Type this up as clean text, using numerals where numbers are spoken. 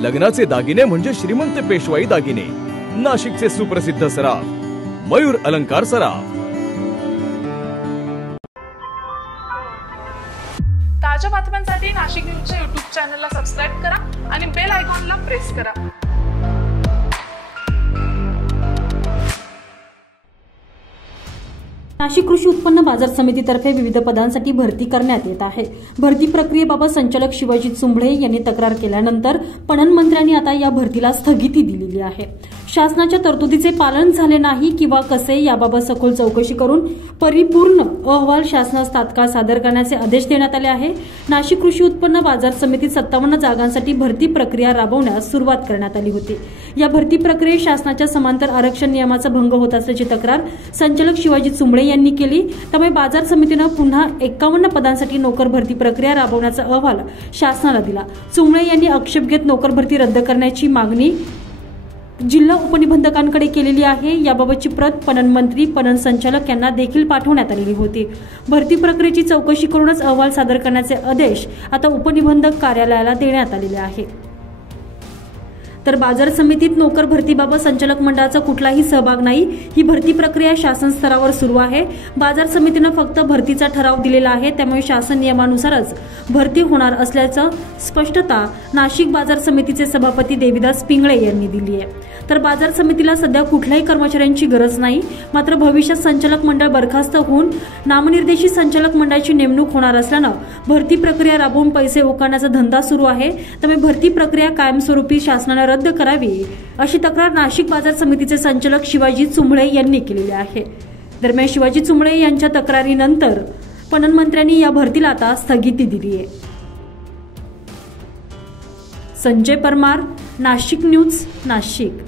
लग्नाचे दागिने म्हणजे श्रीमंत पेशवाई दागिने, नाशिकचे सुप्रसिद्ध सराफ मयूर अलंकार सराफ। ताज्या बातम्यांसाठी नाशिक न्यूजच्या YouTube चॅनलला सबस्क्राइब करा आणि बेल आयकॉनला प्रेस करा। नाशिक कृषी उत्पन्न बाजार समितीतर्फे विविध पदांसाठी भरती करण्यात येत आहे। भरती प्रक्रियेबाबत संचालक शिवाजी चुंबळे यांनी तक्रार केल्यानंतर पणन मंत्र्यांनी आता या भरतीला स्थगिती दिलेली आहे। शासनाच्या तरतुदीचे पालन झाले नाही किंवा कसे याबाबत सखोल चौकशी करून परिपूर्ण अहवाल शासनास तात्काळ सादर करण्याचे आदेश देण्यात आले आहे। नाशिक कृषी उत्पन्न बाजार समितीत 57 जागांसाठी भरती प्रक्रिया राबवण्यास सुरुवात करण्यात आली होती। या भरती प्रक्रियेत शासनाच्या समांतर आरक्षण नियमाचा भंग होत असल्याची तक्रार संचालक शिवाजी चुंबळे यांनी केली। त्यामुळे बाजार समितीने पुन्हा 51 पदांसाठी नोकर भरती प्रक्रिया राबवण्याचा अहवाल शासनाला दिला। चुंबळे यांनी आक्षेप घेत नोकर भरती रद्द करण्याची मागणी जिल्हा उपनिबंधकांकडे केलेली आहे। याबाबतची प्रत पणन मंत्री, पणन संचालक यांना देखील पाठवण्यात आलेली होती। भरती प्रक्रियेची चौकशी करूनच अहवाल सादर करण्याचे आदेश आता उपनिबंधक कार्यालयाला देण्यात आलेले आहे। तर बाजार समितीत नोकर भरतीबाबत संचालक मंडळाचा कुठलाही सहभाग नाही। ही भरती प्रक्रिया शासन स्तरावर सुरू आहे। बाजार समितीने फक्त भरतीचा ठराव दिलेला आहे, त्यामुळे शासन नियमानुसारच भरती होणार असल्याचं स्पष्टता नाशिक बाजार समितीचे सभापती देविदास पिंगळे यांनी दिली आहे। तर बाजार समितीला सध्या कुठल्याही कर्मचाऱ्यांची गरज नाही, मात्र भविष्यात संचालक मंडळ बरखास्त होऊन नामनिर्देशित संचालक मंडळाची नेमणूक होणार असल्यानं भरती प्रक्रिया राबवून पैसे उकळण्याचा धंदा सुरू आहे। त्यामुळे भरती प्रक्रिया कायमस्वरूपी शासनाने रद्द करावी अशी तक्रार नाशिक बाजार समितीचे संचालक शिवाजी चुंबळे यांनी केलेली आहे। दरम्यान शिवाजी चुंबळे यांच्या तक्रारीनंतर पणन मंत्र्यांनी या भरतीला आता स्थगिती दिली आहे। संजय परमार, नाशिक न्यूज, नाशिक।